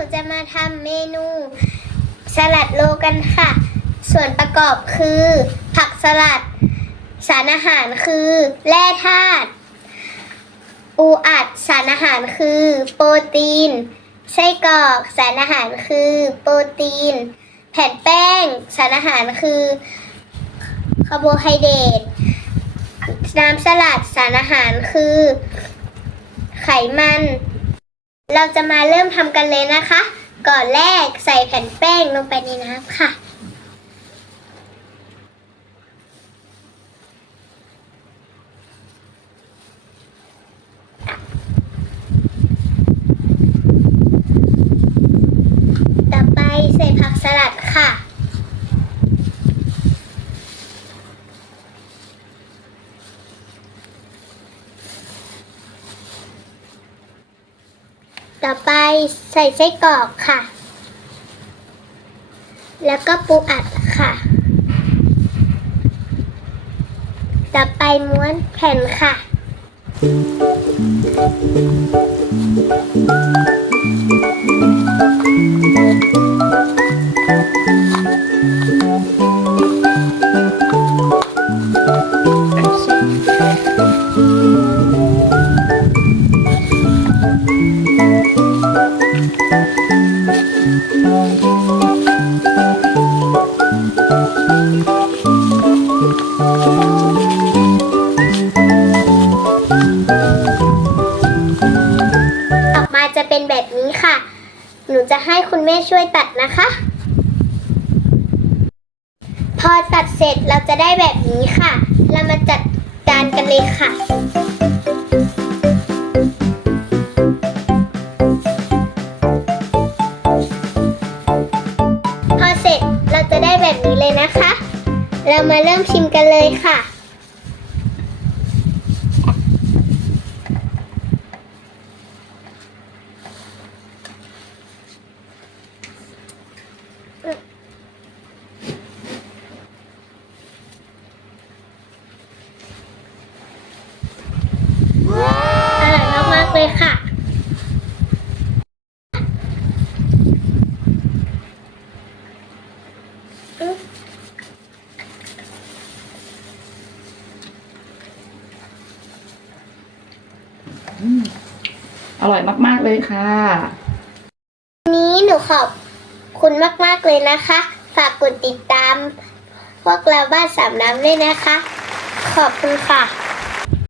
นูจะมาทำเมนู สลัดโลกันค่ะ ส่วนประกอบคือ ผักสลัด สารอาหารคือแร่ธาตุปูอัดสารอาหารคือ โปรตีนไส้กรอกสารอาหารคือ โปรตีน แผ่นแป้ง สารอาหารคือคาร์โบไฮเดรตน้ำสลัดสารอาหารคือ ไขมัน เราจะมาเริ่มทำกันเลยนะคะ ก่อนแรกใส่แผ่นแป้งลงไปในน้ำค่ะ ต่อไปใส่ผักสลัดค่ะ ต่อไปใส่ไส้กรอกค่ะ แล้วก็ปูอัดค่ะ ต่อไปม้วนแผ่นค่ะ เป็นแบบนี้ค่ะ หนูจะให้คุณแม่ช่วยตัดนะคะ พอตัดเสร็จเราจะได้แบบนี้ค่ะ เรามาจัดการกันเลยค่ะพอเสร็จเราจะได้แบบนี้เลยนะคะ เรามาเริ่มชิมกันเลยค่ะ อร่อยมากๆเลยค่ะ อร่อยมาก ๆ เลยค่ะ วันนี้หนูขอบ คุณมากๆเลยนะคะ ฝากกดติดตาม พวกเราบ้านสามน้ำด้วยนะคะ ขอบคุณค่ะ